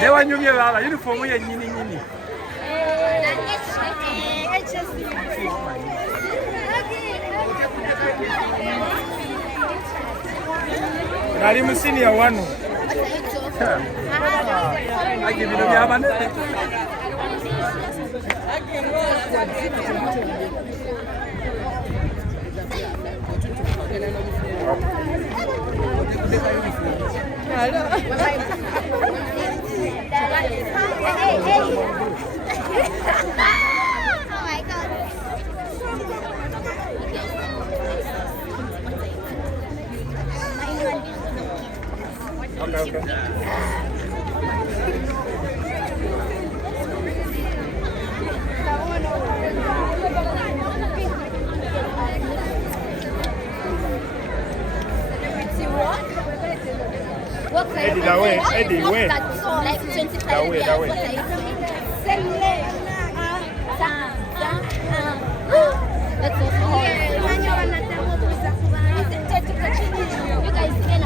They want you to have a uniform. Nari musini ya wano. Agi bino bya banete. Okay. Eddie, that way. Eddie, where? Like 25 that way, that way. You guys can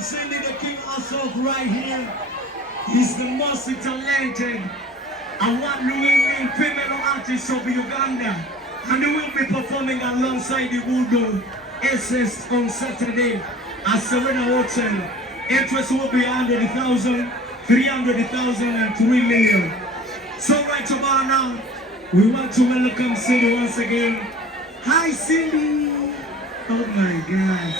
Cindy the King Asok right here. He's the most talented award-winning female artist of Uganda, and he will be performing alongside the Budo SS on Saturday at Serena Hotel. Interest will be 100,000, 300,000, and 3 million. So right about now, we want to welcome Cindy once again. Hi Cindy! Oh my God!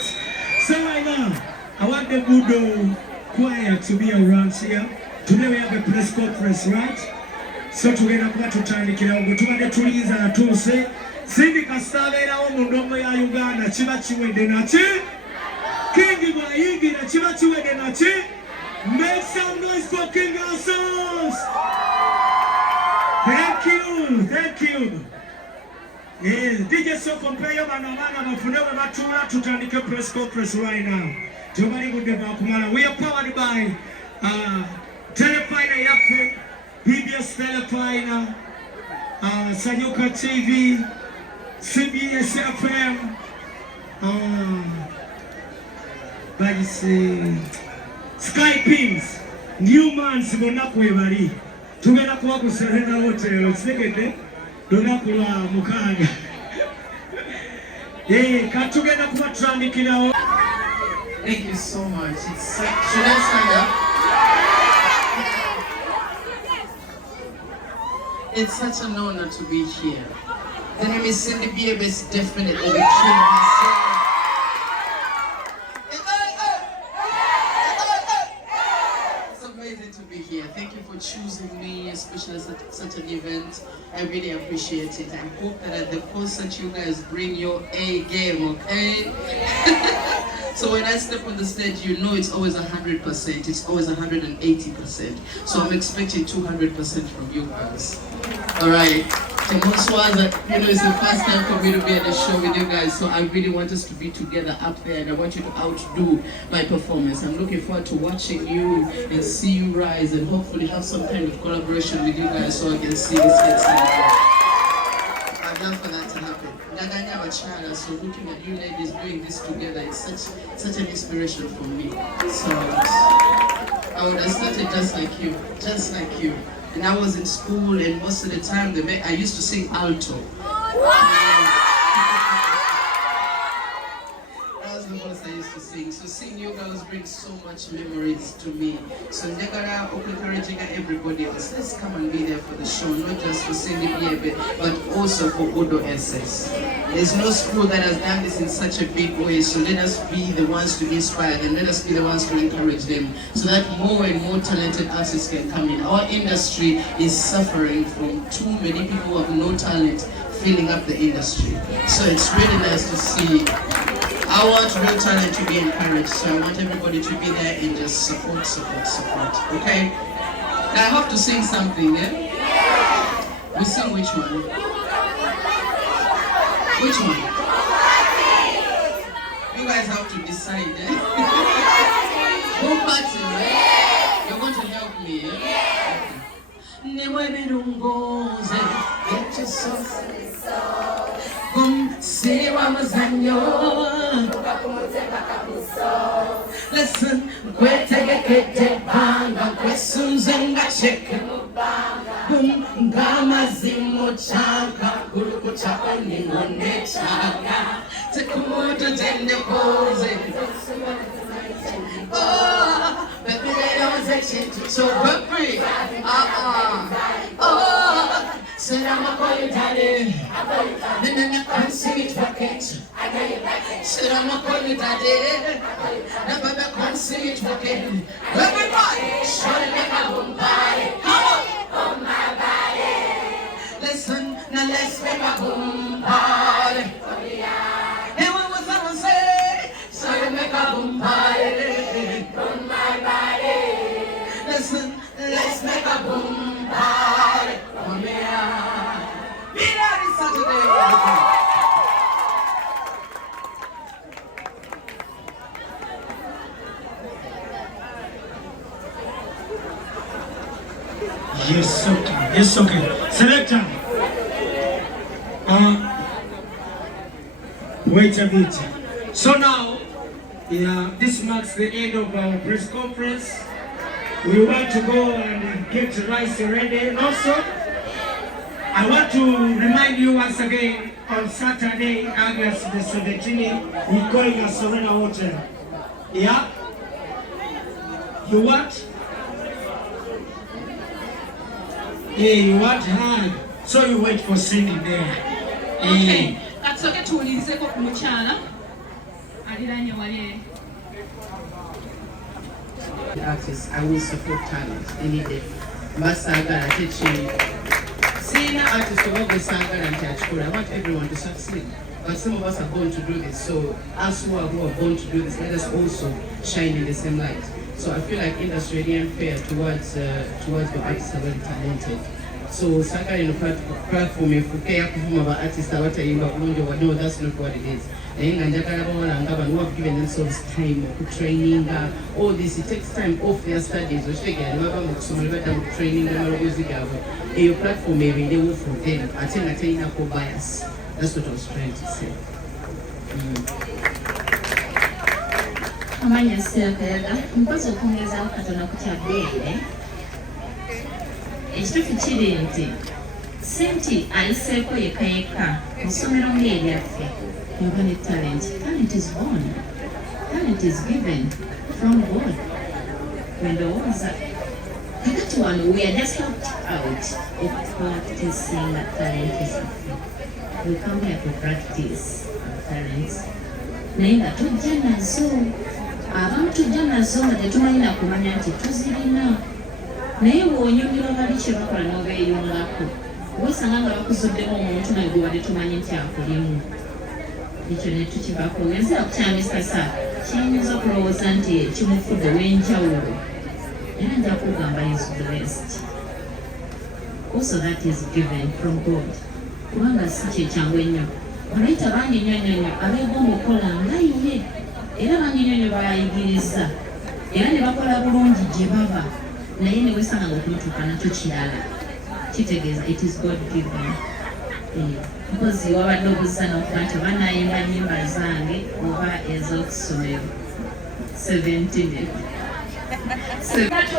So right now, I want the Budo choir to be around here. Today we have a press conference, right? So tugenda kuba tutandikira ngo tubadde tuliza natuuse Cindy Kasabera omundomo ya Uganda kiba kiwedde naki King bwayingira kiba kiwedde naki. Make some noise for King Asos. Thank you, thank you. Yeah, DJ so compare your banana bafune batula tutandike press conference right now. We are powered by Telefina Yafe, PBS Telefina, Sanyuka TV, CBS FM, Sky Pins, Newman's Monakwebari, Tugena Kwaku Serena Hotel, Segede, Donakula Mukanga. Hey, Katugena Kwatrandikina. Thank you so much. It's such, should I stand up? It's such an honor to be here. The name is Cindy Biebes, definitely the king myself. It's amazing to be here. Thank you for choosing me, especially at such an event. I really appreciate it. I hope that at the concert you guys bring your A game, okay? So when I step on the stage, you know it's always 100%. It's always 180%. So I'm expecting 200% from you guys. All right. And also, it's the first time for me to be at the show with you guys. So I really want us to be together up there, and I want you to outdo my performance. I'm looking forward to watching you and see you rise, and hopefully have some kind of collaboration with you guys so I can see this get somewhere. I'd love for that to happen. So looking at you ladies doing this together is such an inspiration for me. So I would have started just like you. And I was in school, and most of the time I used to sing alto. That was the most I I used to sing. So seeing you girls brings so much memories to me. So Ndegara encouraging everybody else, let's come and be there for the show, not just for Cindy Biebe, but also for Odo SS. There's no school that has done this in such a big way, so let us be the ones to inspire them, let us be the ones to encourage them, so that more and more talented artists can come in. Our industry is suffering from too many people who have no talent filling up the industry. So it's really nice to see. I want real talent to be encouraged, so I want everybody to be there and just support, okay? Now I have to sing something, yeah? We sing which one? Which one? You guys have to decide, eh? Who party, right? You're going to help me, Listen, so free. Said I'ma call you daddy. Then I can't see it working. Said I'ma call you daddy. Never I can't see it working. Everybody, show me a boom body. Come on my body. Listen, now let's make a boom body. And what was someone say? So you make a boom body. On my body. Listen, let's make a boom body. Come here. Be there this Saturday. Yes, okay. Yes, okay. Selector. Wait a bit. So now, this marks the end of our press conference. We want to go and get rice ready. And also, I want to remind you once again, on Saturday, August the 17th, we're going to Serena Hotel. Yeah? You what? Yeah, you want hard. So you wait for Cindy there. Okay. That's okay to release it for Muchana. The artists, I will support talent any day. Masanga teaching. Seeing artists to work with Sanga and Tachkura, I want everyone to succeed. But some of us are born to do this, so us who are born to do this, let us also shine in the same light. So I feel like industry is unfair towards the artists are very talented. So Sanga in the platform, if we care for our artists, no, that's not what it is. Who have given themselves time for training, all this, it takes time off their studies. Training, your platform maybe they will for them. I think bias. That's what I was trying to say. Amanya Silvega, mpozo kuongeza ukatona kutabele. Ekituufu kiri nti Senti aliseeko yekka musomero ng'eryaffe yoba ne talent. Talent is born. Talent is given from God. Ndowooza kakati wano we are just helped out of practicing that talent yaffe. We come here to practice our talents. Naye nga tujja nazo. Abamu tujja nazo nga tetumanyi kumanya nti tuzirina. Naye bw'onyumirwa bali kye bakola n'obeeyungako. Weesanga nga bakuzuddemu omuntu naye gwe badde tumanyi nti akulimu. Ekyo ne tukivaako. Ngenzira kukyamisasa kiyinza okulowooza nti kimufudde w'enjawulo. Era nja kugamba is blessed. Also that is given from God. Kubanga si kye kyangu ennyo. Abayita bangi nnyo abeegomba okukola nga ye. Era bangi nnyo bayigiriza. Era ne bakola bulungi gye baba. Naye ne weesanga ng'okumutuuka nakyo kirala. Kitegeeza it is God given. Mpozi wabadde obuzza n'okuba nti oba naayimba nnyimba zange oba ez'okusomero 17.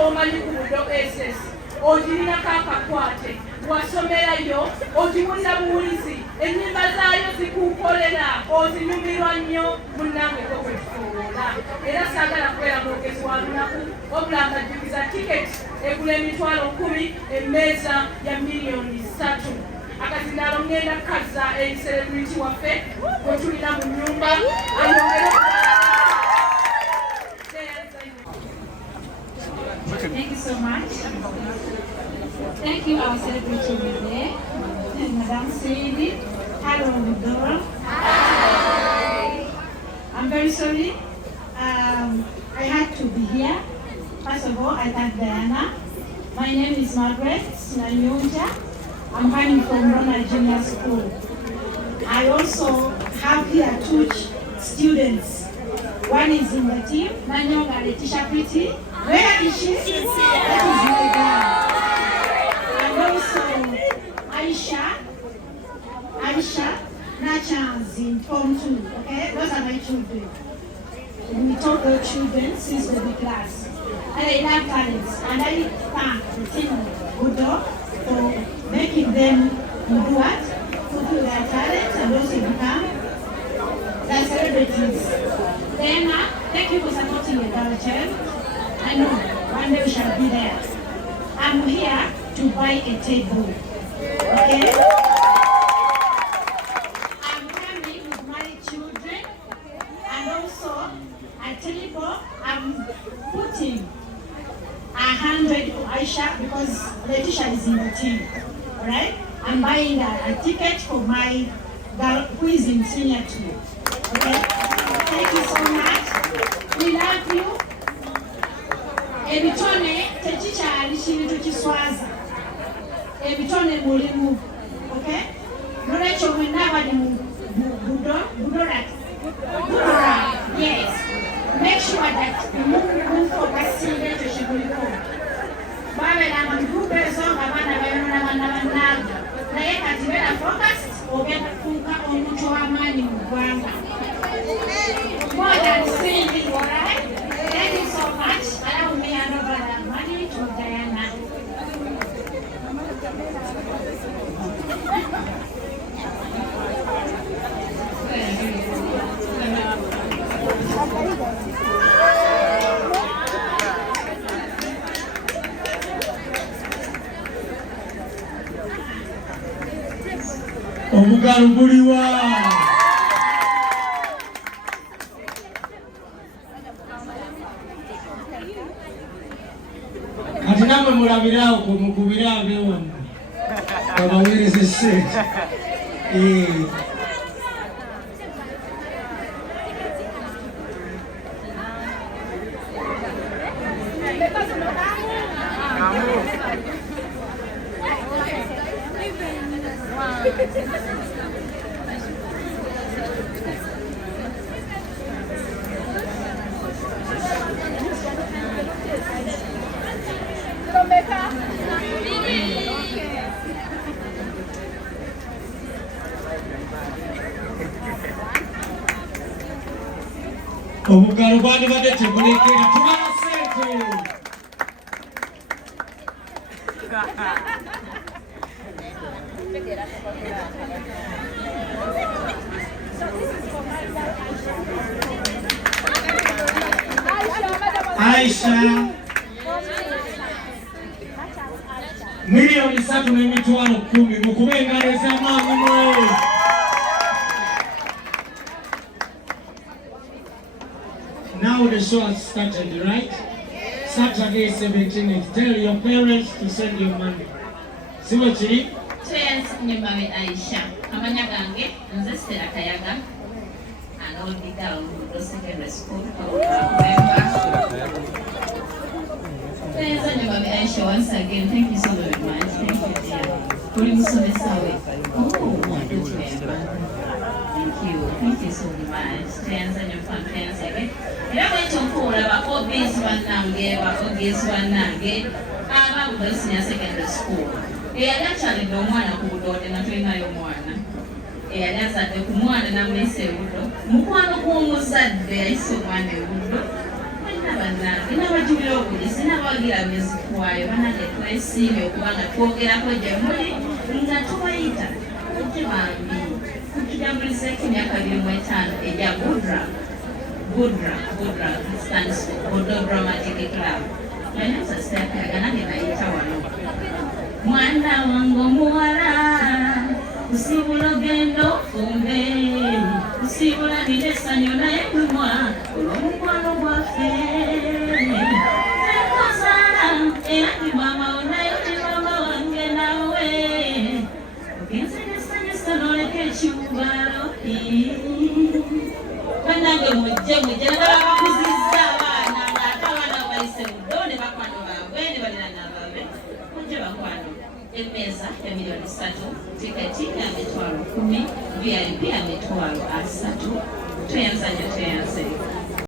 Omanyi ku Budo SS ogirinako akakwate wasomerayo ogiwulira buwulizi ennyimba zaayo zikukolera ozinyumirwa nnyo munnange ko kwetufuuwa era saagala kubeera mwogezi wa lunaku wabula ngajjukiza tiketi egula $10,000 emmeeza ya $3,000,000 akazindaalo ngenda kukazza celebrity waffe gwe tulina mu nnyumba ayongere. Thank you so much. Thank you, our celebrity over there, Madame Sadie. Hello, Dora. Hi. I'm very sorry. I had to be here. First of all, I thank Diana. My name is Margaret Nanyonja. I'm coming from Ronald Junior School. I also have here 2 students. One is in the team, Nanyonga Letitia Pretty. Where is she? That is my girl. And also Aisha, Nachans in Form 2. Okay, those are my children. We taught the children since the class. And I love talents. And I thank the team Budo for making them do what? Fulfill their talents and also become their celebrities. Then, thank you for supporting the girl child. I know one day we shall be there. I'm here to buy a table. Okay? I'm coming with my children. And also, I tell you what, I'm putting 100 for Aisha because Letitia is in the team. Alright? I'm buying a ticket for my girl who is in senior 2. Okay? Thank you so much. We love you. Ebitone tekikyali kintu kiswaza. Ebitone mulimu. Okay? Nolwekyo mwenna abali mu Budora. Yes. Make sure that mufocusing ekyo kikuliko. Babeera mu group ezo abaana bayonona bannabannaago. Naye kati beera focused ogenda kufuuka omuntu ow'amaanyi mu ggwanga. More than singing, alright? Thank you so much. Allow me hand over the money to Diana. Omugalo guliwa. Kati namwe mulabirawo kumukubira abeewano abaweereza sente. Omugalo gwandibadde tegulekera tubala ssente. Aisha $3,10,000 mukube engalo ez'amaanyi mwe. Now the show has started, right? Saturday 17th. Tell your parents to send your money. See what you need? Twins nyumbawe Aisha. Amanya gange, nze Stella Kayaga. And all the girls who do secondary school. Twins nyumbawe Aisha, once again, thank you so very much. Thank you, dear. Kuli musome sawe. Thank you so much. Twins nyumbawe twins again. Era bwetokoola ba-obvious bannange, ba-obvious bannange, ababuda senior secondary school. Eyali akyalidde omwana ku budoode na tulinayo omwana. Eyali azadde ku mwana n'amuyisa ebuddo. Mukwano gw'omuzadde yayisa omwana ebuddo. Balina bannange n'abajulira obuli sinnabawagira mizikwayo bannange twesiimye okubanga twogerako gye muli nga tubayita kujje bambi kutujagulizeeko emyaka 25 egya Budra. Budra stands for Budo Dramatic Club. My name is Steph Ganani Naitawano. Mwana wangu muwala, usibula gendo fumbe, usibula nilesa nyona yedumwa, ulomukwano gwafe. Tekosana, eyandi mama unayoti mama wange nawe. Ukinsenyesa noleke chubalo hii. Kwanange muje nabakuziza abana ng'ate abaana bayise mudone bakwano baabwe ne balirana baabwe muje bakwano emmeeza ya milioni 3 tiketi ya mitwalo 10 VIP ya mitwalo 3 tuyanza nnyo tuyanze